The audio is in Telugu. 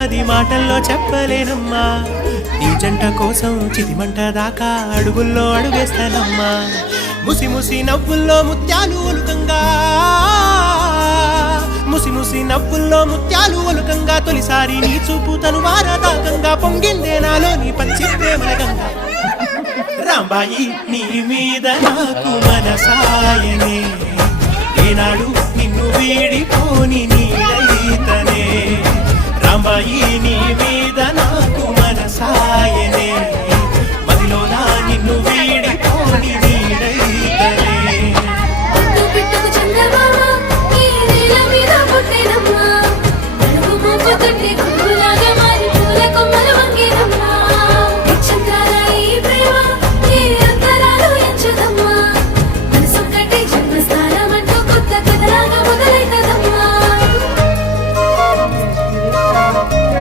అది మాటల్లో చెప్పలేనమ్మా నీ జంట కోసం చితిమంట దాకా అడుగుల్లో అడుగేస్తానమ్మా ముసి ముసి నవ్వుల్లో ముత్యాలు ఒలుకంగా ముసి ముసి నవ్వుల్లో ముత్యాలు ఒలుకంగా తొలిసారి నీ చూపు తను వారదాకంగా పొంగిందే నాలో నీ పచ్చి ప్రేమల గంగా రాంబాయి నీ మీద నాకు మనసాయనే ఏనాడు నిన్ను వీడిపోని నీడైతనే రాంబాయి